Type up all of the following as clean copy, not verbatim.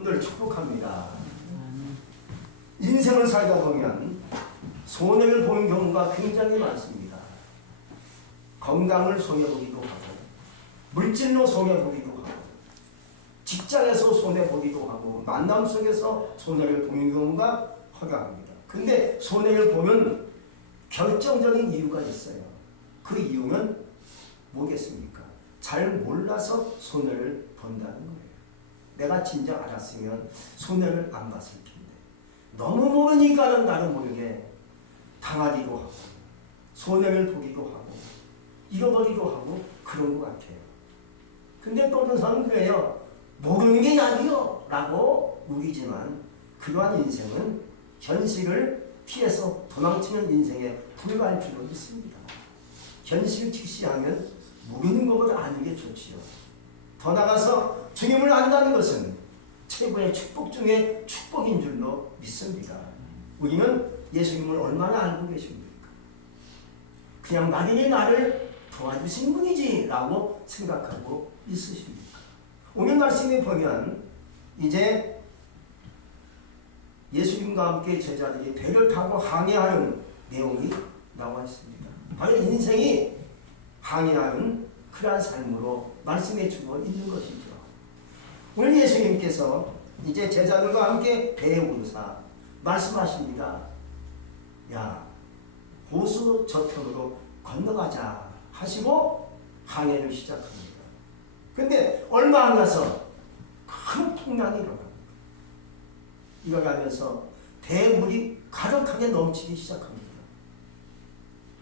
여러분들 축복합니다. 인생을 살다 보면 손해를 보는 경우가 굉장히 많습니다. 건강을 손해보기도 하고, 물질로 손해보기도 하고, 직장에서 손해보기도 하고, 만남 속에서 손해를 보는 경우가 허다합니다. 근데 손해를 보면 결정적인 이유가 있어요. 그 이유는 뭐겠습니까? 잘 몰라서 손해를 본다는 거예요. 내가 진작 알았으면 손해를 안 봤을 텐데, 너무 모르니까는 나는 모르게 당하기도 하고 손해를 보기도 하고 잃어버리기도 하고 그런 것 같아요. 근데 또 어떤 사람은 그래요. 모르는 게 약이요 라고 우기지만, 그러한 인생은 현실을 피해서 도망치는 인생에 불과할 필요가 있습니다. 현실을 직시하면 모르는 것을 아는 게 좋지요. 더 나아가서 주님을 안다는 것은 최고의 축복 중에 축복인 줄로 믿습니다. 우리는 예수님을 얼마나 알고 계십니까? 그냥 나린이 나를 도와주신 분이지 라고 생각하고 있으십니까? 오늘 말씀에 보면 이제 예수님과 함께 제자들이 배를 타고 항해하는 내용이 나와 있습니다. 바로 인생이 항해하는 그러한 삶으로 말씀해 주고 있는 것이죠. 오늘 예수님께서 이제 제자들과 함께 배에 오르사 말씀하십니다. 야, 호수 저편으로 건너가자 하시고 항해를 시작합니다. 근데 얼마 안 가서 큰 풍랑이 일어납니다. 일어나면서 대물이 가득하게 넘치기 시작합니다.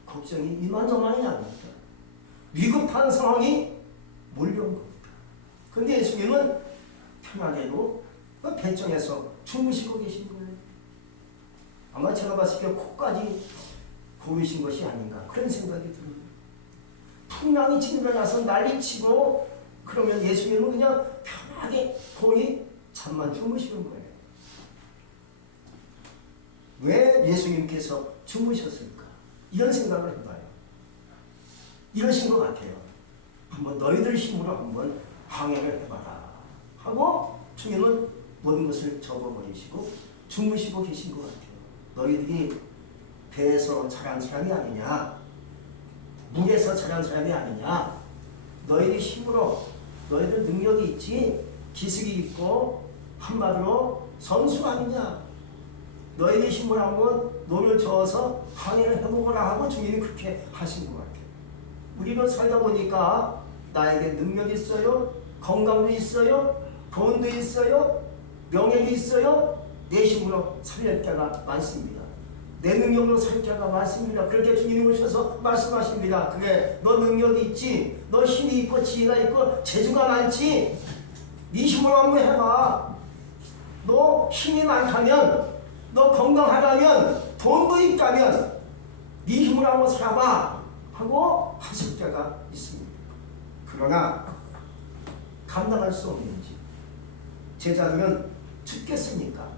걱정이 이만저만이 아닙니다. 위급한 상황이 몰려온 겁니다. 근데 예수님은 편안하게도 배정에서 주무시고 계신 거예요. 아마 제가 봤을 때 코까지 고이신 것이 아닌가 그런 생각이 듭니다. 풍랑이 일어나서 난리치고 그러면 예수님은 그냥 편하게 거의 잠만 주무시는 거예요. 왜 예수님께서 주무셨을까? 이런 생각을 해봐요. 이러신 것 같아요. 한번 너희들 힘으로 한번 항해를 해봐라 하고 주님은 모든 것을 접어버리시고 주무시고 계신 것 같아요. 너희들이 배에서 자란 사람이 아니냐, 물에서 자란 사람이 아니냐, 너희들 힘으로 너희들 능력이 있지, 기술이 있고 한마디로 선수 아니냐, 너희들 힘으로 한번 노를 저어서 항해를 해보거라 하고 주님이 그렇게 하신 것 같아요. 우리는 살다 보니까 나에게 능력이 있어요, 건강도 있어요, 돈도 있어요, 명예도 있어요. 내 힘으로 살릴 때가 많습니다. 내 능력으로 살 때가 많습니다. 그렇게 주님이 오셔서 말씀하십니다. 그래, 너 능력이 있지, 너 힘이 있고 지혜가 있고 재주가 많지, 네 힘으로 한번 해봐. 너 힘이 많다면, 너 건강하다면, 돈도 있다면 네 힘으로 한번 살아봐 하고 하실 때가 있습니다. 그러나 감당할 수 없는지 제자들은 죽겠습니까?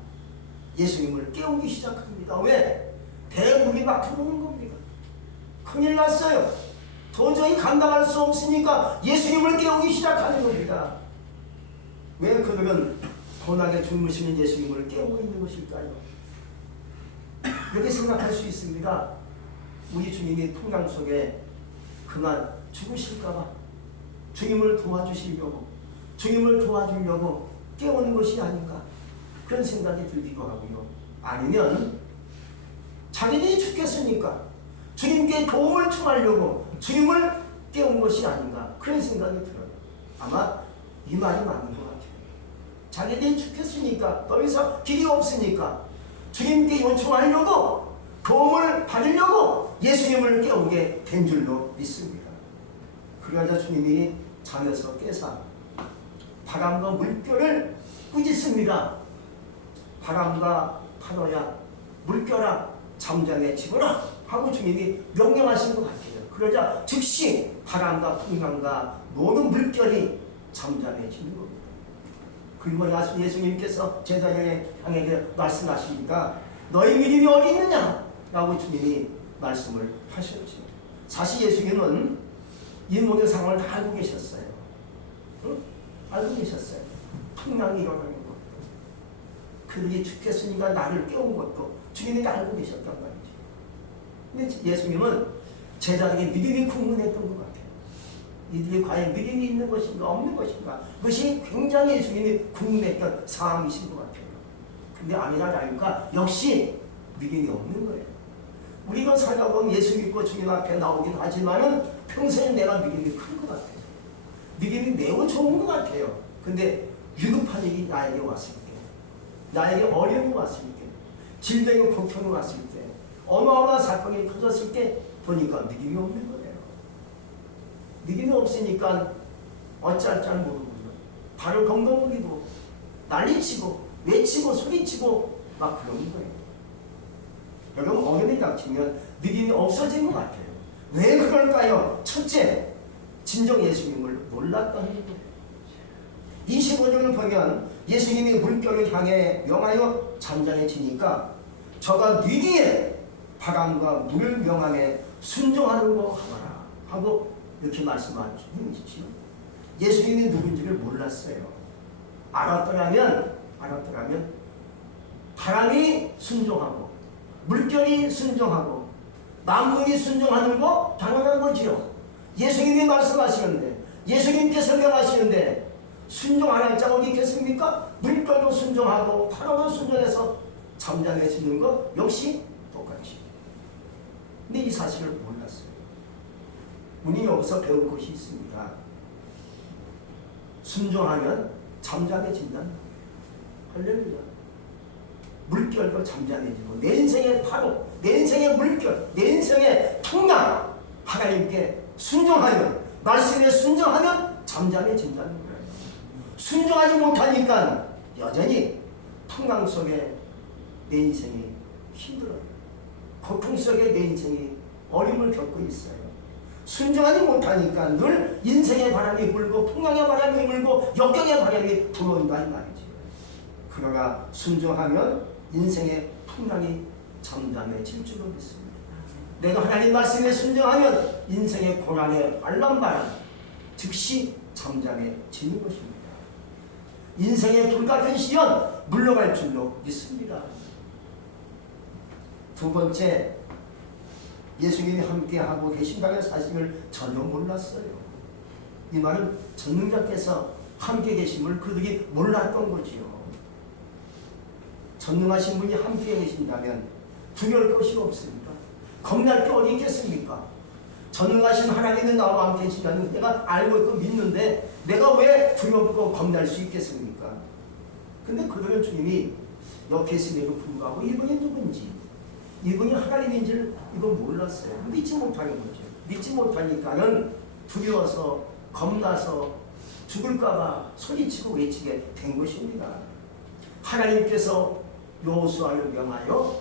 예수님을 깨우기 시작합니다. 왜? 대물이 막혀오는 겁니다. 큰일 났어요. 도저히 감당할 수 없으니까 예수님을 깨우기 시작하는 겁니다. 왜 그러면 고난에 주무시는 예수님을 깨우고 있는 것일까요? 이렇게 생각할 수 있습니다. 우리 주님이 풍랑 속에 그만 죽으실까봐 주님을 도와주시려고, 주님을 도와주려고 깨우는 것이 아닌가 그런 생각이 들기도 하고요. 아니면 자기들이 죽겠으니까 주님께 도움을 청하려고 주님을 깨운 것이 아닌가 그런 생각이 들어요. 아마 이 말이 맞는 것 같아요. 자기들이 죽겠으니까 더 이상 길이 없으니까 주님께 요청하려고 도움을 받으려고 예수님을 깨우게 된 줄로 믿습니다. 그러자 주님이 잠에서 깨사 바람과 물결을 꾸짖습니다. 바람과 파도야, 물결아, 잠잠해 지거라 하고 주님이 명령하신 것 같아요. 그러자 즉시 바람과 풍랑과 모든 물결이 잠잠해지는 겁니다. 그리고 예수님께서 제자들에게 말씀하십니다. 너희 믿음이 어디 있느냐? 라고 주님이 말씀을 하셨죠. 사실 예수님은 이 모든 상황을 다 알고 계셨어요. 응? 알고 계셨어요. 풍랑이 일어나는 거, 그들이 죽겠으니까 나를 깨운 것도 주님이 알고 계셨단 말이죠. 근데 예수님은 제자에게 믿음이 궁금했던 것 같아요. 이들이 과연 믿음이 있는 것인가 없는 것인가, 그것이 굉장히 예수님이 궁금했던 상황이신 것 같아요. 근데 아니라 다를까 역시 믿음이 없는 거예요. 우리가 살다 보면 예수 믿고 주님 앞에 나오긴 하지만은 평소에 내가 믿음이 큰 것 같아요. 믿음이 매우 좋은 것 같아요. 근데 위급한 일이 나에게 왔을 때, 나에게 어려움이 왔을 때, 질병이 고통이 왔을 때, 어마어마한 사건이 터졌을 때 보니까 믿음이 없는 거예요. 믿음이 없으니까 어찌할 줄 모르고요. 발을 걷어버리고 난리치고 외치고 소리치고 막 그러는 거예요. 여러분, 어려움이 닥치면 믿음이 없어진 것 같아요. 왜 그럴까요? 첫째, 진정 예수님을 몰랐다는 거예요. 25절을 보면 예수님이 물결을 향해 명하여 잠잠해지니까 저가 위기에 바람과 물을 명함에 순종하는 거 하거라 하고 이렇게 말씀하시죠. 예수님이 누군지를 몰랐어요. 알았더라면 바람이 순종하고 물결이 순종하고 만물이 순종하는 거 당연한 거지요. 예수님이 말씀하시는데, 예수님께서 명하시는데 순종 안 할 자가 어디 있겠습니까? 물결도 순종하고 바람도 순종해서 잠잠해지는 거 역시 똑같이. 근데 이 사실을 몰랐어요. 우리 여기서 배울 것이 있습니다. 순종하면 잠잠해진다는 거예요. 할렐루야. 물결도 잠잠해지고 내 인생의 파도, 내 인생의 물결, 내 인생의 풍랑, 하나님께 순종하면, 말씀에 순종하면 잠잠해진다는 거예요. 순종하지 못하니까 여전히 풍랑 속에 내 인생이 힘들어요. 고통 속에 내 인생이 어려움을 겪고 있어요. 순종하지 못하니까 늘 인생의 바람이 불고 풍랑의 바람이 불고 역경의 바람이 불어온다 이 말이죠. 그러나 순종하면 인생의 풍랑이 잠잠해질 줄로 믿습니다. 내가 하나님 말씀에 순종하면 인생의 고난의 알람바람 즉시 잠잠해지는 것입니다. 인생의 불같은 시련 물러갈 줄로 믿습니다. 두 번째, 예수님이 함께하고 계신다는 사실을 전혀 몰랐어요. 이 말은 전능자께서 함께 계심을 그들이 몰랐던 거지요. 전능하신 분이 함께 계신다면 두려울 것이 없습니까? 겁날 게 어디 있겠습니까? 전능하신 하나님이 나와 함께 계신다는 내가 알고 있고 믿는데 내가 왜 두렵고 겁날 수 있겠습니까? 근데 그들은 주님이 옆에 있음에도 불구하고 이분이 누군지, 이분이 하나님인지를 이건 몰랐어요. 믿지 못하는 거죠. 믿지 못하니까는 두려워서 겁나서 죽을까봐 소리치고 외치게 된 것입니다. 하나님께서 여호수아를 명하여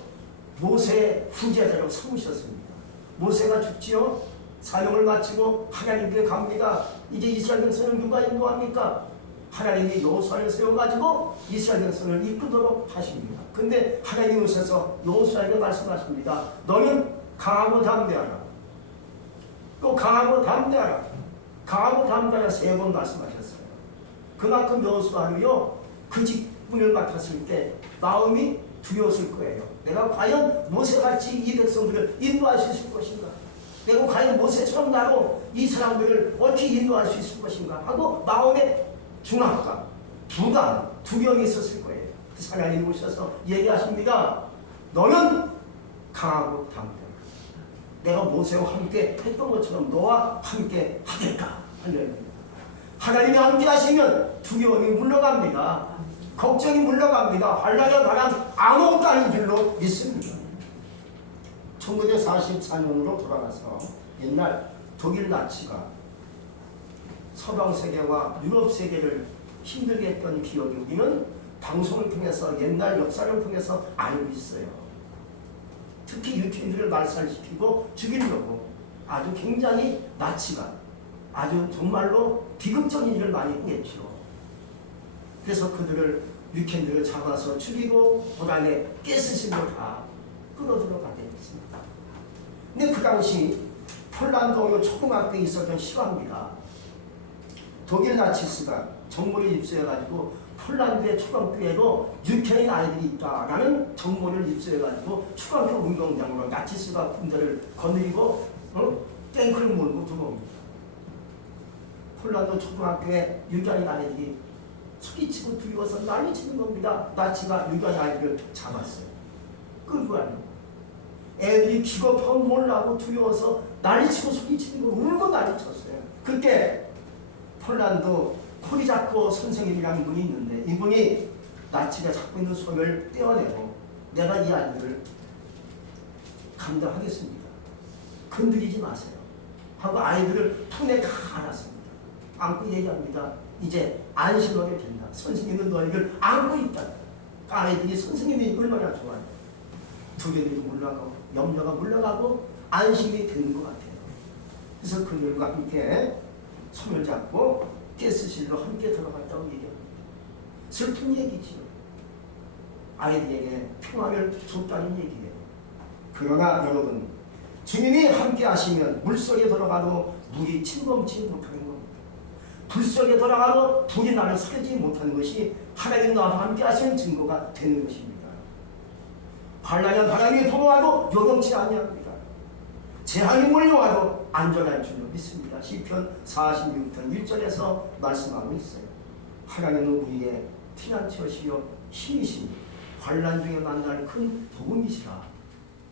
모세의 후계자로 삼으셨습니다. 모세가 죽지요. 사명을 마치고 하나님께 갑니다. 이제 이스라엘 백성을 누가 인도합니까? 하나님이 여호수아를 세워가지고 이스라엘 백성을 이끌도록 하십니다. 근데 하나님이 오셔서 여호수아에게 말씀하십니다. 너는 강하고 담대하라. 또 강하고 담대하라. 강하고 담대하라 세 번 말씀하셨어요. 그만큼 여호수아는요, 그 직분을 맡았을 때 마음이 두려웠을 거예요. 내가 과연 모세같이 이 백성들을 인도할 수 있을 것인가? 내가 과연 모세처럼 나로 이 사람들을 어떻게 인도할 수 있을 것인가? 하고 마음의 중압감, 부담, 두려움이 있었을 거예요. 그래서 하나님이 오셔서 얘기하십니다. 너는 강하고 담대하라. 내가 모세와 함께 했던 것처럼 너와 함께 하겠다. 하나님이 함께 하시면 두려움이 물러갑니다. 걱정이 물러갑니다. 환난의 바람 아무것도 아닌 줄로 믿습니다. 1944년으로 돌아가서 옛날 독일 나치가 서방 세계와 유럽 세계를 힘들게 했던 기억이 우리는 방송을 통해서 옛날 역사를 통해서 알고 있어요. 특히 유태인들을 말살시키고 죽이려고 아주 굉장히 나치가 아주 정말로 비극적인 일을 많이 했죠. 그래서 그들을 유태인들을 잡아서 죽이고 고난에 깨스심으로 다 끌어들어가게 했습니다. 근데 그 당시 폴란드 초등학교에 있었던 실화입니다. 독일 나치스가 정보를 입수해가지고 폴란드의 초등학교에도 유태인 아이들이 있다라는 정보를 입수해가지고 초등학교 운동장으로 나치스가 군대를 거느리고 탱크를 몰고 들어옵니다. 폴란드 초등학교에 유태인 아이들이 소리치고 두려워서 난리치는 겁니다. 나치가 유태인 아이들을 잡았어요. 끌고 가요. 애들이 기겁하고 놀라고 두려워서 난리치고 소리치는 거 울고 난리쳤어요. 그때 폴란드 코리자코 선생님이라는 분이 있는데 이분이 나치가 잡고 있는 손을 떼어내고 내가 이 아이들을 감당하겠습니다. 건드리지 마세요. 하고 아이들을 품에 다 안았습니다. 안고 얘기합니다. 이제 안심하게 된다. 선생님은 너희를 안고 있다. 아이들이 선생님이 얼마나 좋아요. 두개들이 물러가고 염려가 물러가고 안심이 되는 것 같아요. 그래서 그들과 함께 손을 잡고 가스실로 함께 들어갔다고 얘기합니다. 슬픈 얘기지요. 아이들에게 평화를 줬다는 얘기예요. 그러나 여러분, 주님이 함께 하시면 물속에 들어가도 물이 침범치 못하는 겁니다. 불속에 들어가도 불이 나를 살지 못하는 것이 하나님 나와 함께 하시는 증거가 되는 것입니다. 환란한 바람이 불어와도 요동치 아니합니다. 재앙이 몰려와도 안전할 줄로 믿습니다. 시편 46편 1절에서 말씀하고 있어요. 하나님은 우리의 피난처시여 힘이시니 환란 중에 만날 큰 도움이시라.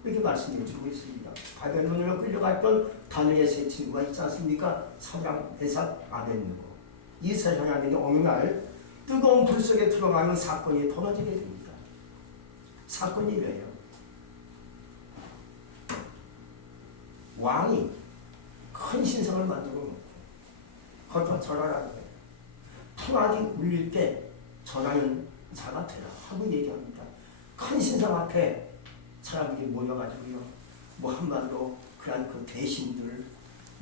이렇게 말씀해 주고 있습니다. 바벨론으로 끌려갔던 다니엘의 세 친구가 있지 않습니까? 사드락, 메삭, 아벳느고. 이 세 사람에게 어느 날 뜨거운 불 속에 들어가는 사건이 벌어지게 됩니다. 사건이 이래요. 왕이 큰 신상을 만들어 놓고 거기다 절하라는 거예요. 풍악이 울릴 때 절하는 자가 되라 하고 얘기합니다. 큰 신상 앞에 사람들이 모여가지고요. 뭐 한마디로 그런 그 대신들,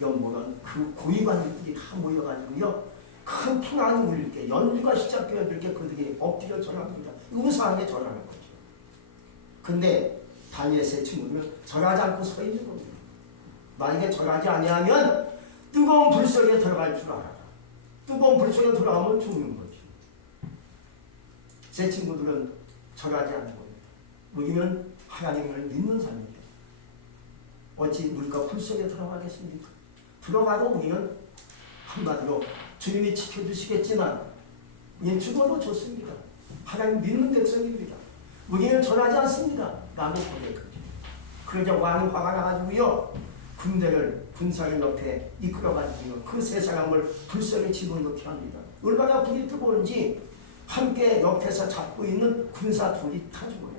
연모는 그 고위관들이 다 모여가지고요. 큰 풍악이 울릴 때 연주가 시작되어질 때 그들이 엎드려 절합니다. 우상에 절하는 거죠. 근데 다니엘의 세 친구들은 절하지 않고 서 있는 겁니다. 만약에 절하지 아니하면 뜨거운 불 속에 들어갈 줄 알아라. 뜨거운 불 속에 들어가면 죽는 거죠. 제 친구들은 절하지 않는 겁니다. 우리는 하나님을 믿는 사람입니다. 어찌 물과 불 속에 들어가겠습니까? 들어가도 우리는 한마디로 주님이 지켜주시겠지만 우리는 죽어도 좋습니다. 하나님 믿는 백성입니다. 우리는 절하지 않습니다. 라고 고백하죠. 그러자 왕이 화가 나가지고요. 군대를 군사를 옆에 이끌어가지고 그 세 사람을 불 속에 집어넣게 합니다. 얼마나 불이 뜨거운지 함께 옆에서 잡고 있는 군사 둘이 다 죽어요.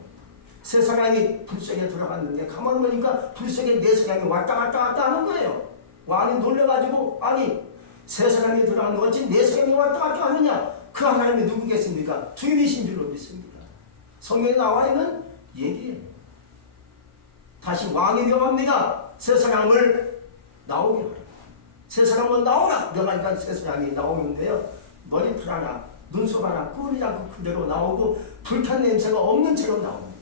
세 사람이 불 속에 들어갔는데 가만히 보니까 불 속에 네 사람이 왔다 갔다 하는 거예요. 왕이 놀래가지고 아니 세 사람이 들어간 거 어찌 네 사람이 왔다 갔다 하느냐. 그 하나님이 누구겠습니까? 주님이신 줄로 믿습니다. 성경에 나와 있는 얘기예요. 다시 왕이 명합니다. 세 사람을 나오게 하라. 세 사람은 나오라. 명하니까 세 사람이 나오는데요. 머리털 하나, 눈썹 하나 끄지 않고 그대로 나오고 불탄 냄새가 없는 채로 나옵니다.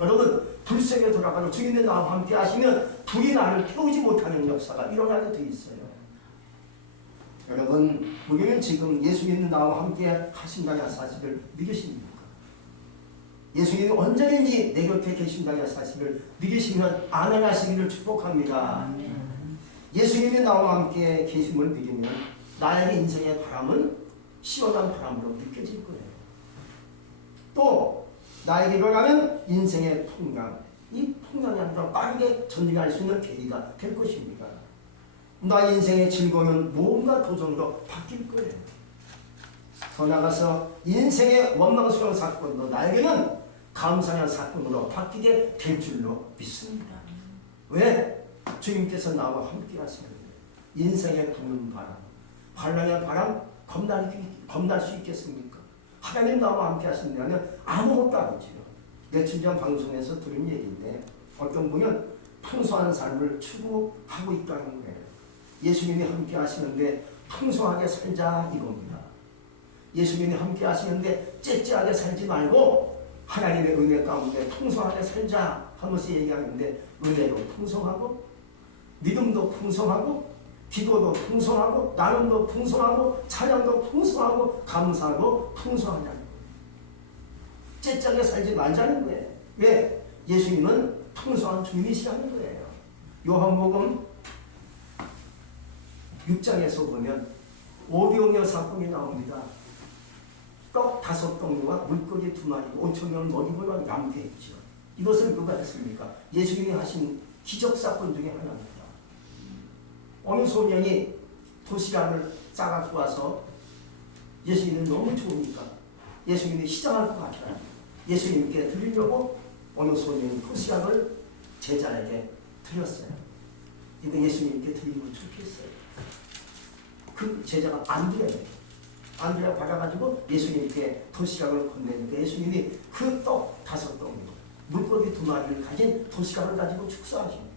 여러분, 불 속에 돌아가는 주님의 나와 함께 하시면 불이 나를 태우지 못하는 역사가 일어나게 되어 있어요. 여러분, 우리는 지금 예수 믿는 나와 함께 하신다는 사실을 믿으십니까? 예수님이 언제든지 내 곁에 계신다는 사실을 믿으시면 아멘하시기를 축복합니다. 예수님이 나와 함께 계심을 믿으면 나의 인생의 바람은 시원한 바람으로 느껴질 거예요. 또 나에게 일어나는 인생의 풍랑, 이 풍랑이 아니라 빠르게 전진할 수 있는 계기가 될 것입니다. 나의 인생의 즐거움은 모험과 도전으로 바뀔 거예요. 더 나아가서 인생의 원망스러운 사건도 나에게는 감사한 사건으로 바뀌게 될 줄로 믿습니다. 왜? 주님께서 나와 함께 하시는 인생의 부는 바람, 환란의 바람 겁날 수 있겠습니까? 하나님 나와 함께 하신다면 아무것도 아니지요. 며칠 전 방송에서 들은 얘기인데 어떤 분은 풍성한 삶을 추구하고 있다는 거예요. 예수님이 함께 하시는데 풍성하게 살자 이겁니다. 예수님이 함께 하시는데 째째하게 살지 말고 하나님의 은혜 가운데 풍성하게 살자 하면서 얘기하는데 은혜도 풍성하고 믿음도 풍성하고 기도도 풍성하고 나눔도 풍성하고 찬양도 풍성하고 감사도 풍성하냐는 거예요. 째짝에 살지 말자는 거예요. 왜? 예수님은 풍성한 주님이시라는 거예요. 요한복음 6장에서 보면 오병이어 사건이 나옵니다. 떡 5덩이와 물고기 2마리 5,000명을 먹이고 양태했죠. 이것을 누가 했습니까? 예수님이 하신 기적사건 중에 하나입니다. 어느 소년이 도시락을 싸갖고 와서 예수님이 너무 좋으니까 예수님이 시장할 것 같아요. 예수님께 드리려고 어느 소년이 도시락을 제자에게 드렸어요. 이거 예수님께 드리면 좋겠어요. 그 제자가 안드레가 받아가지고 예수님께 도시락을 건네니까 예수님이 그 떡 5덩이 물고기 2마리를 가진 도시락을 가지고 축사하십니다.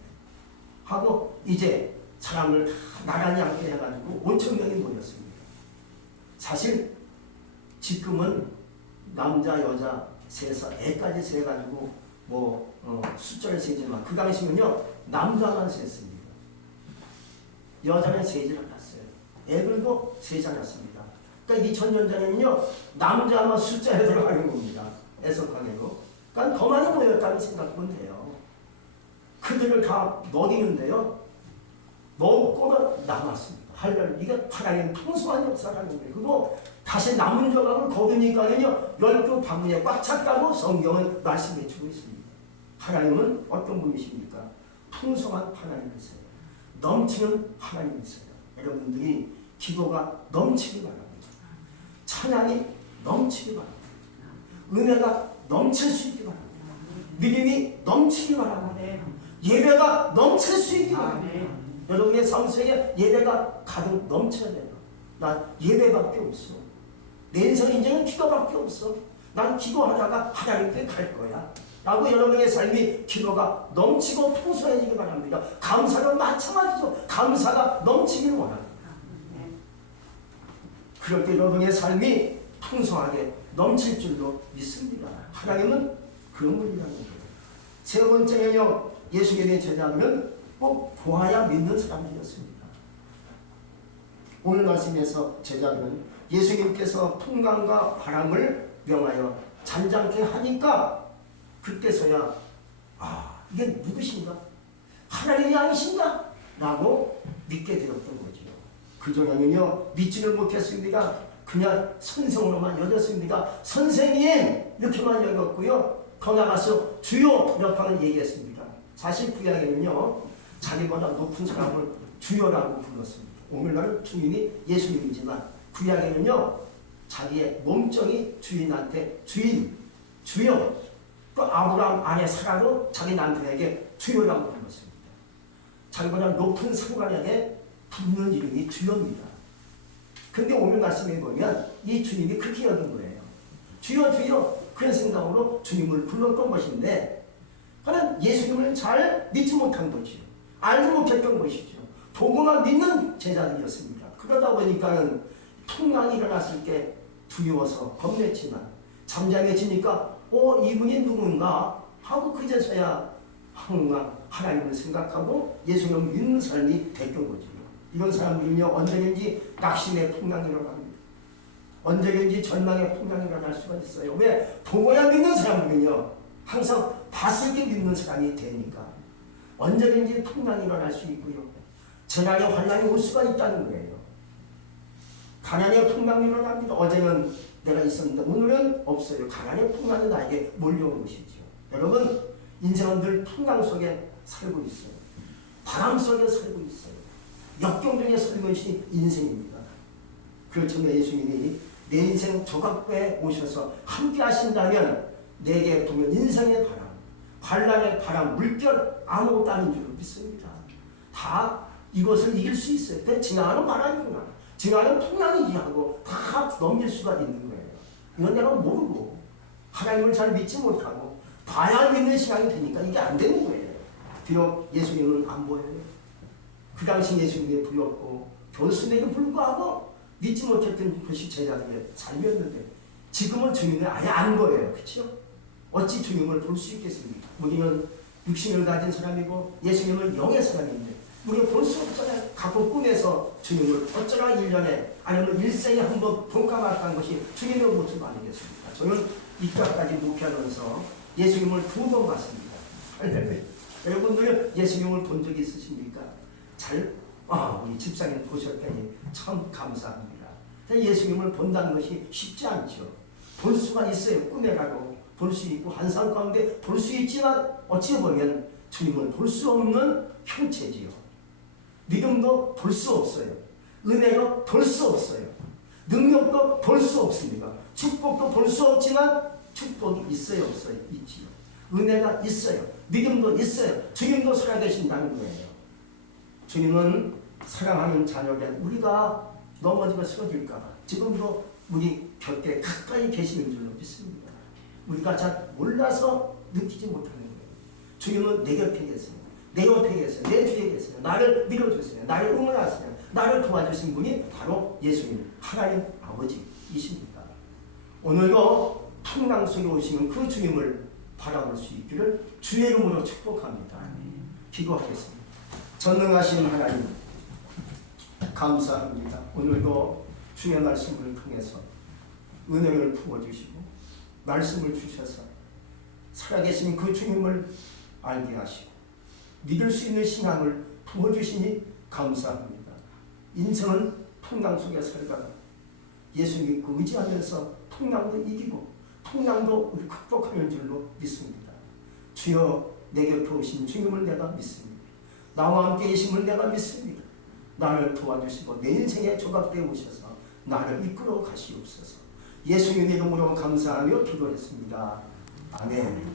하고 이제 사람을 다 나란히 앉게 해가지고 5,000명이 모였습니다. 사실 지금은 남자 여자 세서 애까지 세가지고 숫자를 세지만 그 당시면요 남자만 셌습니다. 여자는 세질 않았어요. 애들도 세지 않았습니다. 그러니까 2000년 전에는요 남자만 숫자에 들어가는 겁니다. 애석하게도. 그러니까 더 많이 모였다는 생각하면 돼요. 그들을 다 먹이는데요 먹고도 남았습니다. 이게 하나님 풍성한 역사라는 거예요. 그리고 다시 남은 조각을 거두니까는요 12 바구니에 꽉 찼다고 성경은 말씀해 주고 있습니다. 하나님은 어떤 분이십니까? 풍성한 하나님이세요. 넘치는 하나님이세요. 여러분들이 기도가 넘치기 바랍니다. 찬양이 넘치기 바랍니다. 은혜가 넘칠 수 있기 바랍니다. 믿음이 넘치기 바랍니다. 예배가 넘칠 수 있기 바랍니다. 여러분의 삶 속에 예배가 가득 넘쳐야 돼요. 난 예배밖에 없어. 내 인생 인생은 기도밖에 없어. 난 기도하다가 하나님께 갈 거야. 라고 여러분의 삶이 기도가 넘치고 풍성해지기 바랍니다. 감사도 마찬가지죠. 감사가 넘치기를 원합니다. 그럴 때 여러분의 삶이 풍성하게 넘칠 줄로 믿습니다. 하나님은 그런 분이라는 거예요. 세 번째는요, 예수님의 제자들은 꼭 보아야 믿는 사람들이었습니다. 오늘 말씀에서 제자들은 예수님께서 풍랑과 바람을 명하여 잔잔케 하니까 그때서야 이게 누구신가? 하나님이 아니신가? 라고 믿게 되었던 거죠. 그전에는요 믿지를 못했습니다. 그냥 선생으로만 여겼습니다. 선생님 이렇게만 여겼고요. 더 나가서 주요 이렇게 얘기했습니다. 사실 구약에는요 자기보다 높은 사람을 주여라고 불렀습니다. 오늘날은 주인이 예수님이지만 구약에는요 자기의 몸종이 주인한테 주여 또 아브라함 아내 사라도 자기 남편에게 주여라고 불렀습니다. 자기보다 높은 상관에게 부르는 이름이 주여입니다. 근데 오늘 말씀에 보면 이 주님이 그렇게 여긴 거예요. 주여 주여 그런 생각으로 주님을 불렀던 것인데 그는 예수님을 잘 믿지 못한 거죠. 알지 못했던 것이죠. 복음만 믿는 제자들이었습니다. 그러다 보니까는 풍랑이 일어났을 때 두려워서 겁냈지만 잠잠해지니까 이분이 누군가 하고 그제서야 항상 하나님을 생각하고 예수님을 믿는 삶이 됐던 거죠. 이런 사람들은요 언제든지 낙심의 풍랑이 일어납니다. 언제든지 절망의 풍랑이 일어날 수가 있어요. 왜? 보고야 믿는 사람들은요 항상 봤을 때 믿는 사람이 되니까 언제든지 풍랑이 일어날 수 있고요. 재난의 환난이 올 수가 있다는 거예요. 가난의 풍랑이 일어납니다. 어제는 내가 있었는데 오늘은 없어요. 가난의 풍랑이 나에게 몰려온 것이죠. 여러분 인생은 늘 풍랑 속에 살고 있어요. 바람 속에 살고 있어요. 역경 중에 살고 것이 인생입니다. 그렇지만 예수님이 내 인생 조각부에 오셔서 함께 하신다면 내게 보면 인생의 바람, 환난의 바람, 물결 아무것도 아닌 줄 믿습니다. 다 이것을 이길 수 있어요. 그냥 지나가는 바람이구나. 지나가는 풍랑이지 하고 다 넘길 수가 있는 거예요. 이건 내가 모르고 하나님을 잘 믿지 못하고 봐야 믿는 시간이 되니까 이게 안 되는 거예요. 비록 예수님은 안 보여요. 그 당시 예수님이 보였고 교수님에게 불구하고 믿지 못했던 것이 제자들의 삶이었는데 지금은 주님을 아예 안 보여요. 그렇죠? 어찌 주님을 볼 수 있겠습니까? 우리는 육신을 가진 사람이고 예수님은 영의 사람인데 우리가 볼 수 없잖아요. 가끔 꿈에서 주님을 어쩌나 1년에 아니면 일생에 한번 볼까 말까 한 것이 주님의 모습 아니겠습니까? 저는 이까까지 목회하면서 예수님을 2번 봤습니다. 여러분들 예수님을 본 적이 있으십니까? 우리 집사님 보셨다니 참 감사합니다. 예수님을 본다는 것이 쉽지 않죠. 볼 수가 있어요. 꿈에라도 볼 수 있고 환상 가운데 볼 수 있지만 어찌 보면 주님을 볼 수 없는 형체지요. 믿음도 볼 수 없어요. 은혜도 볼 수 없어요. 능력도 볼 수 없습니다. 축복도 볼 수 없지만 축복이 있어요, 없어요? 있지요. 은혜가 있어요. 믿음도 있어요. 주님도 살아계신다는 거예요. 주님은 사랑하는 자녀에게 우리가 넘어지고 쓰러질까 봐 지금도 우리 곁에 가까이 계시는 줄로 믿습니다. 우리가 잘 몰라서 느끼지 못하는 거예요. 주님은 내 곁에 계세요. 내 옆에 계세요. 내 뒤에 계세요. 나를 밀어주세요. 나를 응원하세요. 나를 도와주신 분이 바로 예수님, 하나님 아버지이십니다. 오늘도 풍랑 속에 오시는 그 주님을 바라볼 수 있기를 주의 이름으로 축복합니다. 기도하겠습니다. 전능하신 하나님, 감사합니다. 오늘도 주의 말씀을 통해서 은혜를 부어주시고 말씀을 주셔서 살아계신 그 주님을 알게 하시고 믿을 수 있는 신앙을 부어주시니 감사합니다. 인생은 풍랑 속에 살다가 예수 믿고 의지하면서 풍랑도 이기고 풍랑도 우리 극복하는 줄로 믿습니다. 주여 내 곁에 오신 주님을 내가 믿습니다. 나와 함께 계심을 내가 믿습니다. 나를 도와주시고 내 인생에 조각되어 오셔서 나를 이끌어 가시옵소서. 예수님의 이름으로 감사하며 기도했습니다. 아멘.